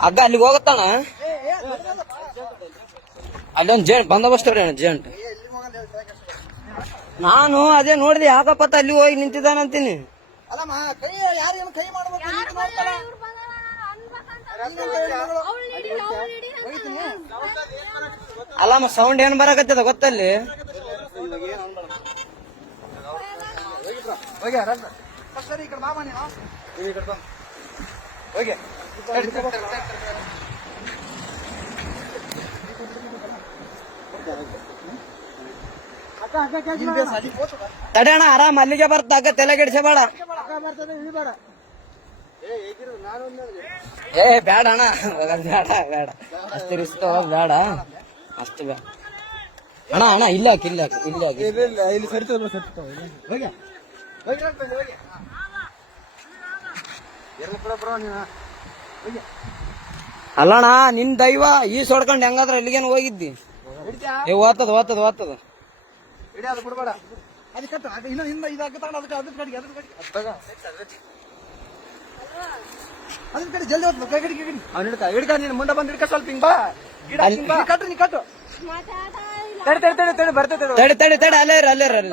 ಹಗ್ಗ ಅಲ್ಲಿಗೆ ಹೋಗತ್ತಾನ ಅಲ್ಲೊಂದು ಜೇಂಟ್ ಬಂದೋಬಸ್ತ್ ಅವ್ರಿ ಜೇಂಟ್ ನಾನು ಅದೇ ನೋಡಿದೆ ಯಾಕಪ್ಪ ಅಲ್ಲಿ ಹೋಗಿ ನಿಂತಿದ್ದಾನಂತೀನಿ ಅಲ್ಲಮ್ಮ ಸೌಂಡ್ ಏನ್ ಬರಕತ್ತದ ಗೊತ್ತಲ್ಲಿ ಹೋಗಿ ಹೋಗ್ತದ. ತಡೆಯಣ, ಆರಾಮ್, ಅಲ್ಲಿಗೆ ಬರ್ತ ಹಗ್ಗ ತಲೆ ಕೆಡಿಸಬೇಡ ಏ ಬೇಡ ಅಣ್ಣ ಬೇಡ ಬೇಡ ಅಷ್ಟು ರಿಸ್ಕ್ ಬೇಡ ಅಷ್ಟು ಬೇಡ ಅಣ್ಣ ಅಣ್ಣ, ಇಲ್ಲ ಇಲ್ಲ ಇಲ್ಲ ಇಲ್ಲ ಸರಿ ಹೋಗಿ ಹೋಗಿ ರನ್ನ ಬನ್ನಿ, ಹೋಗಿ ಎರಡು ಕೂಡ ಬರೋ ನೀನು ಹೋಗಿ ಅಲ್ಲಣ್ಣ ನಿನ್ ದೈವ ಈ ಸೊಡ್ಕೊಂಡ್ ಹೆಂಗಾದ್ರ ಎಲ್ಲಿಗೇನು ಹೋಗಿದ್ದಿ? ಓತದ ಏ ಓದ್ತದ ಓದ್ತದ ಓದ್ತದ. ಅದು ಬಿಡ್ಬೇಡ. ಅದು ಕಟ್ಟು ಅದು ಇನ್ನೂ ಹಿಂದೆ ತಗೊಂಡು ಅದಕ್ಕೆ ಅದ್ರ ಕಡೆಗೆ ಅದ್ರ ಕಡೆಗೆ ಅದು ತಗೋ ಅದ್ರ ಕಡೆ ಜಲ್ದಿ ಹೋಗ್ತದೆ ಕೈ ಕಡೆಗೆ ಕಡೆ ಅವ್ನು ಹಿಡ್ಕ ಹಿಡ್ಕ ನೀನು ಮುಂದೆ ಬಂದು ಹಿಡ್ಕ ಸ್ವಲ್ಪ ಹಿಂಗ್ ಬಾ. ಗಿಡ ಅಲ್ಲಿ- ಬಾ. ನೀ ಕಟ್ಟು ನೀ ಕಟ್ಟು ತಡಿ ತಡಿ ತಡಿ ತಡಿ ಬರ್ತೈತೆ ಅದು. ತಡಿ ತಡಿ ತಡಿ ಅಲ್ಲೇ ಇರು ಅಲ್ಲೇ ಇರು.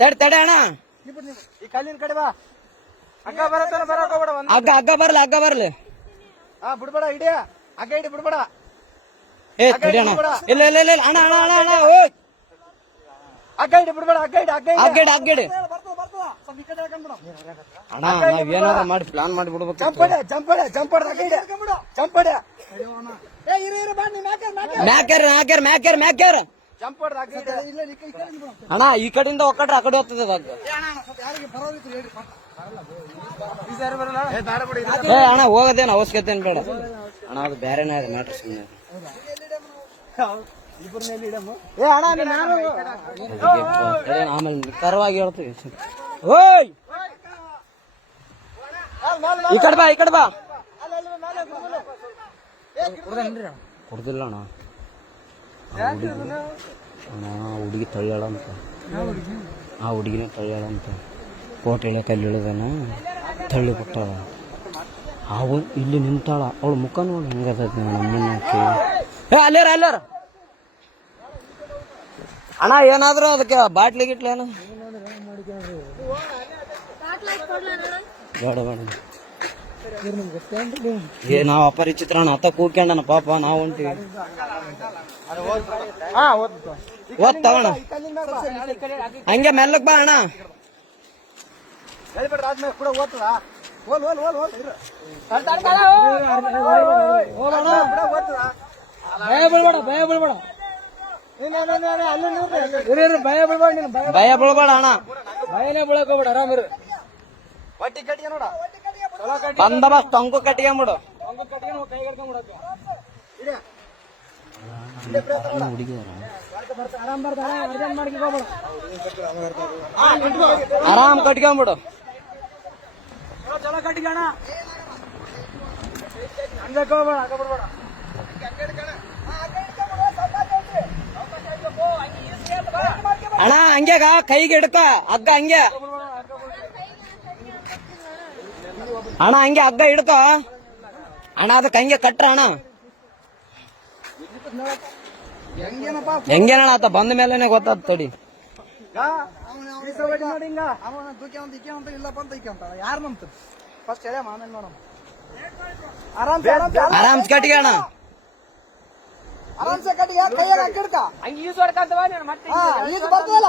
ತಡಿ ತಡಿ ಅಣ್ಣ. ಈ ಕಲ್ಲಿನ ಕಡೆ ಬಾ. ಅಕ್ಕ ಬರತ್ತಾನ ಬರಕ್ ಹೋಗ್ಬೇಡ ಒಂದು ಹಗ್ಗ ಹಗ್ಗ ಬರ್ಲಿ ಹಗ್ಗ ಬರ್ಲಿ. ಹಾ ಬಿಡ್ಬೇಡ ಅಕ್ಕ ಇಡಿ ಬಿಡ್ಬೇಡ. ಏ ತಡಿ ಅಣ್ಣ ಇಲ್ಲ ಇಲ್ಲ ಇಲ್ಲ ಇಲ್ಲ, ಅಣ್ಣ ಅಣ್ಣ ಅಣ್ಣ ಅಣ್ಣ ಓಯ್. ಅಕ್ಕ ಇಡಿ ಬಿಡ್ಬೇಡ ಅಕ್ಕ ಇಡಿ ಅಕ್ಕ ಇಡಿ ಹಗ್ಗಡಿ ಇಡಿ ಹಾಕೊಂಡ್ಬಿಡು. ಅಣ್ಣ ನಾವ್ ಏನಾದ್ರು ಮಾಡಿ ಪ್ಲಾನ್ ಮಾಡಿ ಬಿಡ್ಬೇಕು. ಜಂಪಡೆ ಜಂಪಡೆ ಜಂಪಡೆ ಹಿಡಿ ಜಂಪಡೆ ಏ ಇರು ಇರು ಬಾ ನೀನ್ ಹಾಕ ಮ್ಯಾಕ್ಯಾರ ಮ್ಯಾಕ್ಯಾರ ಮ್ಯಾಕ್ಯಾರ ಮ್ಯಾಕ್ಯಾರ ಅಣ್ಣ ಈ ಕಡೆಯಿಂದ ಒಕ್ಕಟ್ರೆ ಆ ಕಡೆ ಹೋಗ್ತದೆ ಏ ಅಣ್ಣ ಹೋಗೋದೇನು ಅವಶ್ಯಕತೆ ಏನ್ ಬೇಡ. ಅಣ್ಣ ಅದು ಬೇರೆನೇ ಅದು ಮ್ಯಾಟ್ರ್ ಸುಮ್ಮನೆ? ಏ ಅಣ್ಣ ನೀನ್ ಯಾರು? ಆಮೇಲೆ ನಿಖರವಾಗಿ ಹೇಳ್ತೀವಿ. ಓಯ್! ಈ ಕಡೆ ಬಾ ಈ ಕಡೆ ಬಾ. ಕುಡ್ದಿಲ್ಲ ಅಣ್ಣ. ಆ ಹುಡುಗಿ ಅಣ್ಣ ಆ ಹುಡುಗಿನ ತಳ್ಳ್ಯಾಳ ಕೋಟ್ ಇಳಿಯಕ್ಕೆ ಅಲ್ಲಿ ಇಳಿದಾನ ತಳ್ಳಿ ಕೊಟ್ಟಾಳ ಅವು ಇಲ್ಲಿ ನಿಂತಾಳ. ಅವಳ ಮುಖ ನೋಡಿ ಹೆಂಗದ ನಮ್ಮನ್ನ. ಏ ಅಲ್ಲೇರ ಅಲ್ಲೇರ? ಅಣ್ಣ ಏನಾದ್ರು ಅದಕ್ಕೆ ಬಾಟ್ಲಿ ಗಿಟ್ಲೇನು ಬೇಡ ಬೇಡ. ಏ ನಾವ್ ಅಪರಿಚಿತ್ರ ಅಣ್ಣ ಅತ್ತ ಕೂಕ್ಯಂಡನ ಪಾಪ ನಾವು ಹೊಂಟಿವಿ ಓದ್ ತಗೋಣ. ಹಂಗೆ ಮೆಲ್ಲಕ್ ಬಾ ಅಣ್ಣ. ಭಯ. ಭಯ ಬೀಳ್ಬೇಡ. ಭಯ ಬೀಳ್ಬೇಡ. ಭಯ ಬೀಳ್ಬೇಡ. ಅಣ್ಣ. ಭಯನೇ ಬೀಳಕೋಬೇಡ ಹೋಗ್ಬೇಡ ಆರಾಮಿರು ಒಟ್ಟಿ ಕಟ್ಟಿಗೆ ನೋಡ. ಬಂದಬಸ್ತ್ ಟೊಂಕು ಕಟ್ಕೊಂಬಿಡು ಆರಾಮ್ ಕಟ್ಕೊಂಬಿಡು. ಚಲೋ ಅಣ್ಣ. ಬಿಡ್ಬೇಡ. ಅಣ್ಣ ಹಂಗ್ಯಾಗ ಕೈಗೆ ಹಿಡ್ಕ ಅಗ್ಗ ಹಂಗೆ. ಅಣ್ಣ ಹಂಗೆ ಹಗ್ಗ ಹಿಡ್ಕ. ಅಣ್ಣ ಅದಕ್ಕೆ ಹಂಗೆ ಕಟ್ರ ಅಣ್ಣ. ಹೆಂಗೇನಪ್ಪ? ಹೆಂಗೇನಣ್ಣ ಆತ? ಬಂದ ಮೇಲೇನೆ ಗೊತ್ತಾದ್ ತಡಿ. ನೋಡಿ ಹಿಂಗ. ಅವನ ದೂಕೆ ಅಂತ ಇಕೆ ಅಂತ ಇಲ್ಲಪ್ಪ ಅಂತ ಇಕೆ ಅಂತ. ಯಾರು ಫಸ್ಟ್ ಹೇಳ ಆಮೇಲೆ ನೋಡಮ್ಮ ಆರಾಮ್ ಆರಾಮ್ ಕಟ್ಗೆ ಅಣ್ಣ. ಆರಾಮ್ಸೆ ಕಟ್ಟಿಗೆ ಕೈಯಾಗ ಹಾಕಿಡ್ಕ ಹಂಗ ಈಸ್ ಹೊಡ್ಕಂತವ ನೀನು ಮತ್ತೆ ಈಸ್ ಬರ್ತದಲ್ಲ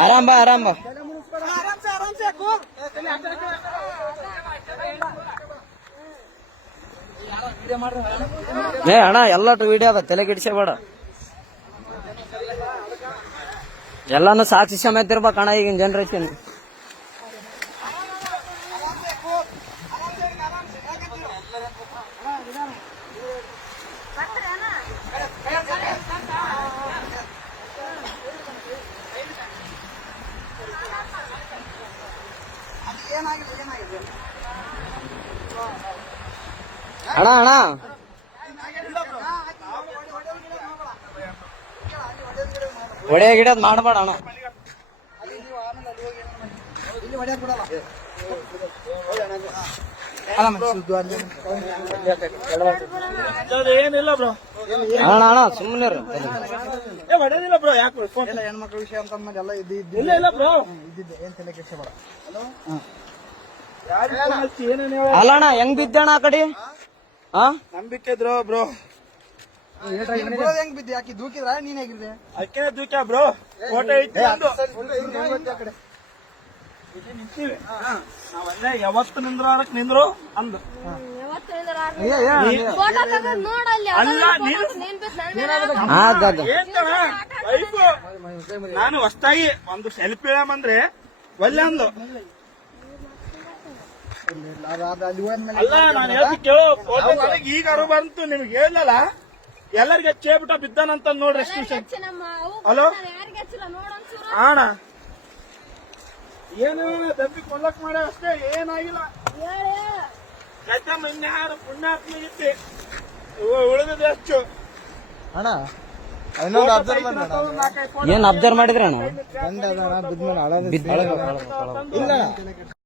ಆರಾಮ್ ಬಾ ಆರಾಮ. ಏ, ಅಣ್ಣ, ಎಲ್ಲಟು ವಿಡಿಯೋ ಅದ, ತಲೆ ಗಿಡಿಸಬೇಡ ಬೇಡ ಎಲ್ಲಾನು ಸಾಕ್ಷಿ ಸಮೇತ ಇರ್ಬೇಕಣ್ಣ ಈಗಿನ ಜನ್ರೇಷನ್ ಅಣ್ಣ ಅಣ್ಣ. ಒಡೆ ಗಿಡದ್ ಮಾಡಬೇಡ ಅಣ್ಣ. ಏನಿಲ್ಲ ಬ್ರೋ ಅಣ್ಣ ಅಣ್ಣ ಸುಮ್ಮನೆ ಏ ಹೊಡೆದಿಲ್ಲ ಬ್ರೋ ಯಾಕೆ ಎಲ್ಲ ಹೆಣ್ಮಕ್ಳ ವಿಷಯ ಅಂತ ಎಲ್ಲ ಇದು ಇದ್ದು ಇಲ್ಲ ಇಲ್ಲ ಬ್ರೋ. ಇದ್ದಿದ್ದೆ. ಏನ್ ತಲೆ ಕೆಡ್ಸ್ಕೊಬೇಡ ಹಲೋ ಹೇಳ ಅಲ್ಲ ಅಣ್ಣ ಹೆಂಗ್ ಬಿದ್ದಣ್ಣ ಆ ಕಡೆ? ಹಾ ನಂಬಿಕೆ ಇದ್ರು ಬ್ರೋ? ಹೆಂಗ್ ಬಿದ್ದಿ? ಆಕಿ ದೂಕಿದ್ರ? ನೀನ್ ಹೇಗಿದ್ದೆ? ಅಕ್ಕಿನ ದೂಕ್ಯ ಬ್ರೋ? ಫೋಟೋ ಇಟ್ಟು ಬಂದು ಇಲ್ಲಿ ನಿಂತೀವಿ. ನಾವಲ್ಲೇ ಯಾವತ್ತು ನಿಂದ್ರು ಅದಕ್ಕೆ ನಿಂದ್ರು ಅಂದ. ನೀನು ಹೊಸ್ತಾಗಿ ಒಂದು ಸೆಲ್ಫಿ ಹೇಳಂದ್ರೆ ಒಳ್ಳೆ ಅದು. ಅಲ್ಲಿ ನಾನು ಹೇಳ್ತಿ ಕೇಳು ನನಗೆ ಈಗ ಅರು ಬಂತು ನಿಮ್ಗೆ ಹೇಳಲ್ಲ ಎಲ್ಲರಿಗೆ ಚೇಬಿಟ ಬಿದ್ದಾನಂತ ನೋಡ್ರಿ ಎಷ್ಟು ಹಲೋ? ಅಣ್ಣ ಏನು ದಬ್ಬಿ ಕೊಲ್ಲಕ್ ಮಾಡ ಅಷ್ಟೇ ಏನಾಗಿಲ್ಲ. ಹೇಳಿ. ಕಚ್ಚಮ್ಮ ಇನ್ಯಾರು ಪುಣ್ಯಾತ್ಮ ಇತ್ತಿ ಉಳಿದಿದೆ ಅಷ್ಟು. ಅಣ್ಣ ಏನ್ ಅಬ್ಸರ್ವ್ ಮಾಡಿದ್ರೆ ಅಣ್ಣ? ಬಿದ್ದ ಇಲ್ಲ